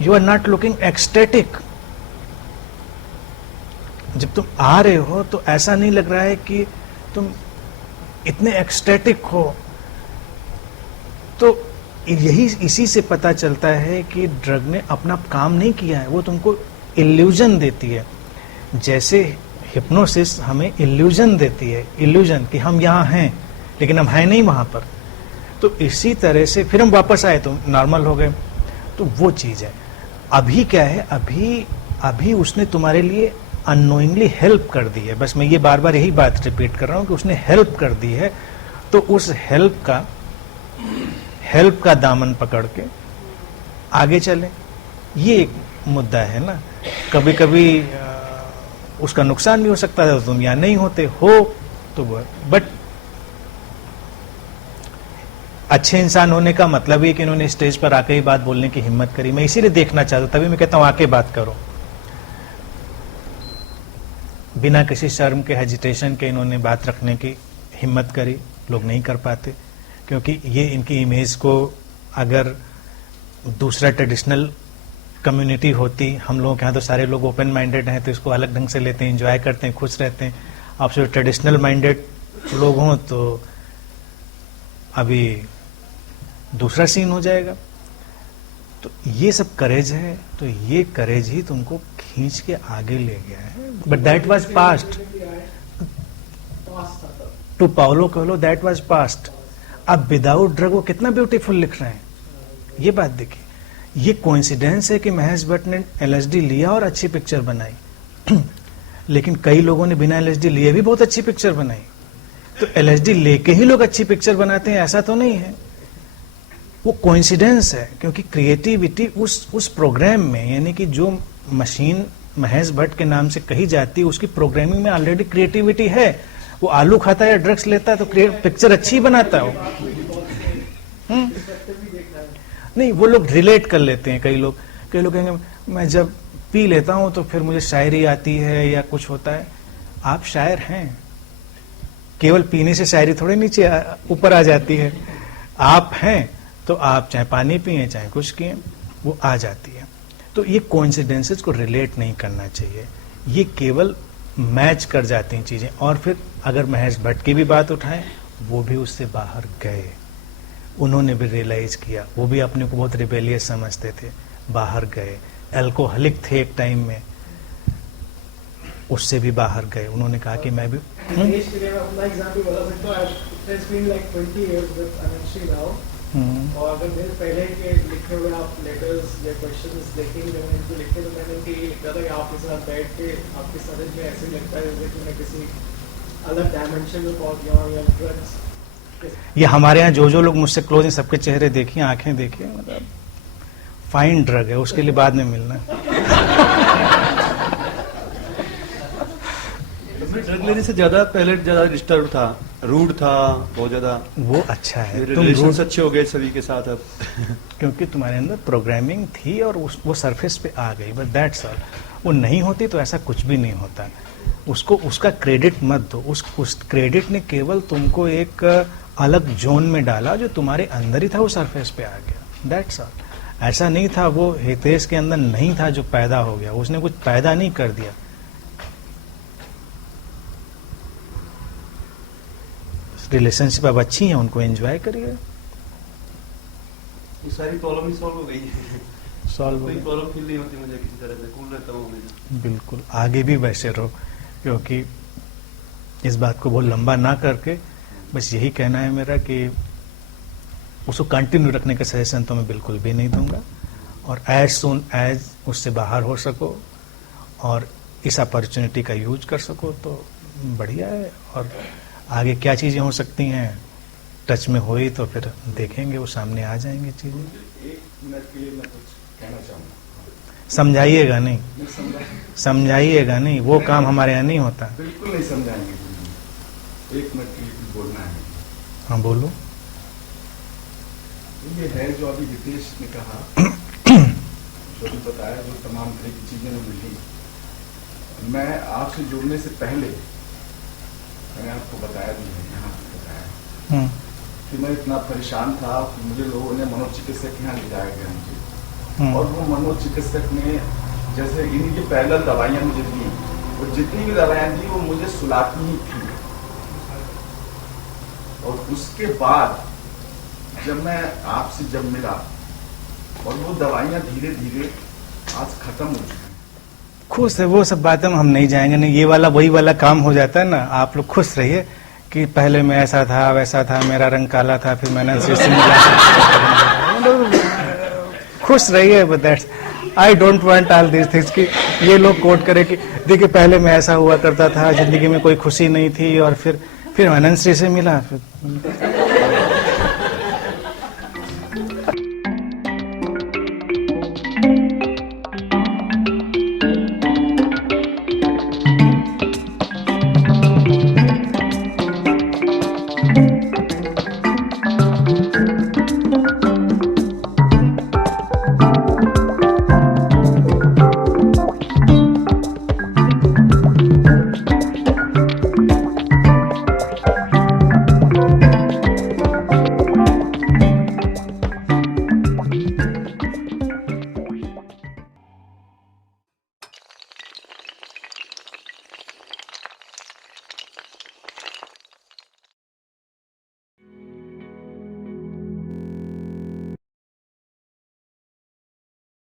You are not looking ecstatic. जब तुम आ रहे हो तो ऐसा नहीं लग रहा है कि तुम इतने एक्सटेटिक हो। तो यही इसी से पता चलता है कि ड्रग ने अपना काम नहीं किया है, वो तुमको इल्यूजन देती है। जैसे हिप्नोसिस हमें इल्यूजन देती है, इल्यूजन कि हम यहाँ हैं लेकिन हम हैं नहीं वहां पर। तो इसी तरह से फिर हम वापस आए तो नॉर्मल हो गए। तो वो चीज है। अभी क्या है, अभी उसने तुम्हारे लिए अननोइंगली हेल्प कर दी है। बस मैं ये बार बार यही बात रिपीट कर रहा हूं कि उसने हेल्प कर दी है। तो उस हेल्प का दामन पकड़ के आगे चले, ये एक मुद्दा है ना। कभी कभी उसका नुकसान भी हो सकता है, तो तुम यहां नहीं होते हो तो बट अच्छे इंसान होने का मतलब ये कि इन्होंने स्टेज पर आके ही बात बोलने की हिम्मत करी। मैं इसीलिए देखना चाहता हूं, तभी मैं कहता हूं आके बात करो। बिना किसी शर्म के, हेजिटेशन के इन्होंने बात रखने की हिम्मत करी। लोग नहीं कर पाते क्योंकि ये इनकी इमेज को, अगर दूसरा ट्रेडिशनल कम्युनिटी होती, हम लोगों के यहाँ तो सारे लोग ओपन माइंडेड हैं तो इसको अलग ढंग से लेते हैं, एंजॉय करते हैं, खुश रहते हैं। आप सिर्फ ट्रेडिशनल माइंडेड लोग हों तो अभी दूसरा सीन हो जाएगा। तो ये सब करेज है, तो ये करेज ही तुमको खींच के आगे ले गया है। But that was past. To Paulo Coelho that was past. अब विदाउट ड्रग वो कितना ब्यूटीफुल लिख रहे हैं, ये बात देखिए। ये कोइंसिडेंस है कि महेश भट्ट ने एलएसडी लिया और अच्छी पिक्चर बनाई लेकिन कई लोगों ने बिना एलएसडी लिए भी बहुत अच्छी पिक्चर बनाई। तो एलएसडी लेके ही लोग अच्छी पिक्चर बनाते हैं ऐसा तो नहीं है, वो कोइंसिडेंस है। क्योंकि क्रिएटिविटी उस प्रोग्राम में, यानी कि जो मशीन महेश भट्ट के नाम से कही जाती है, उसकी प्रोग्रामिंग में ऑलरेडी क्रिएटिविटी है। वो आलू खाता है या ड्रग्स लेता है तो पिक्चर अच्छी बनाता है वो। नहीं, वो लोग रिलेट कर लेते हैं। कई लोग कहेंगे मैं जब पी लेता हूं तो फिर मुझे शायरी आती है या कुछ होता है। आप शायर हैं, केवल पीने से शायरी थोड़ी नीचे ऊपर आ जाती है। आप हैं तो आप चाहे पानी पिए चाहे कुछ किए, वो आ जाती है। तो ये कोइंसिडेंसेस को रिलेट नहीं करना चाहिए, ये केवल मैच कर जाती हैं चीजें। और फिर अगर महेश भट्ट की भी बात उठाएं, वो भी उससे बाहर गए, उन्होंने भी रियलाइज किया, वो भी अपने को बहुत रिबेलियस समझते थे, बाहर गए। अल्कोहलिक थे एक टाइम में, उससे भी बाहर गए। उन्होंने कहा कि मैं भी और अगर मेरे पहले के लिखे हुए आप लेटर्स या क्वेश्चंस देखेंगे, जब मैंने इनको लिखे तो मैंने उनके ये लिखा था कि आपके साथ बैठ के आपके समझ में ऐसे लगता है जैसे कि मैं किसी अलग डायमेंशन में पहुंच गया हूं या ड्रग्स। ये हमारे यहाँ जो लोग मुझसे क्लोज हैं सबके चेहरे देखिए, आंखें देखिए, मतलब फाइन ड्रग है, उसके लिए बाद में मिलना। ड्रग लेने से ज्यादा पहले ज्यादा डिस्टर्ब था, रूड था बहुत ज्यादा। वो अच्छा है, तुम रिलेशंस अच्छे हो गए सभी के साथ अब क्योंकि तुम्हारे अंदर प्रोग्रामिंग थी और वो सरफेस पे आ गई, बट दैट्स ऑल। वो नहीं होती तो ऐसा कुछ भी नहीं होता। उसको उसका क्रेडिट मत दो। उस क्रेडिट ने केवल तुमको एक अलग जोन में डाला, जो तुम्हारे अंदर ही था वो सरफेस पे आ गया, दैट्स ऑल। ऐसा नहीं था वो हितेश के अंदर नहीं था जो पैदा हो गया, उसने कुछ पैदा नहीं कर दिया। रिलेशनशिप अब अच्छी है, उनको एंजॉय करिए। ये सारी प्रॉब्लम ही सॉल्व हो गई सॉल्व हो कोई गई, प्रॉब्लम फील नहीं होती मुझे किसी तरह से, कूल रहता हूँ हमेशा। बिल्कुल। आगे भी वैसे रहो, क्योंकि इस बात को बहुत लंबा ना करके बस यही कहना है मेरा कि उसको कंटिन्यू रखने का सजेशन तो मैं बिल्कुल भी नहीं दूंगा। और एज सुन एज उससे बाहर हो सको और इस अपॉर्चुनिटी का यूज कर सको तो बढ़िया है। और आगे क्या चीजें हो सकती हैं, टच में हुई तो फिर देखेंगे, वो सामने आ जाएंगी चीजें। एक मिनट के लिए मैं कुछ कहना चाहूँगा। समझाइएगा नहीं, समझाइएगा नहीं, वो काम हमारे यहाँ नहीं होता। बिल्कुल नहीं समझाएंगे, एक मिनट के लिए कुछ बोलना है। हाँ बोलो। ये है जो अभी हितेश ने कहा, जो भी बताया, जो तमाम तरह की चीजें मिली। मैं आपसे जुड़ने से पहले मैंने आपको बताया भी है, यहाँ बताया हम्म, कि मैं इतना परेशान था कि मुझे लोगों ने मनोचिकित्सक के यहाँ ले जाया गया मुझे, हम्म, और वो मनोचिकित्सक ने जैसे इनकी पैरेलल दवाइयाँ मुझे दी, वो जितनी भी दवाइयाँ दी वो मुझे सुलाती ही थी। और उसके बाद जब मैं आपसे जब मिला और वो दवाइयाँ धीरे धीरे आज खत्म हो चुकी हैं। खुश है। वो सब बातें हम नहीं जाएंगे, नहीं, ये वाला वही वाला काम हो जाता है ना। आप लोग खुश रहिए कि पहले मैं ऐसा था वैसा था, मेरा रंग काला था, फिर मैंने से मिला। खुश रहिए, but that's I don't want all this things कि ये लोग कोट करें कि देखिए पहले मैं ऐसा हुआ करता था, जिंदगी में कोई खुशी नहीं थी और फिर अनंत श्री से मिला, फिर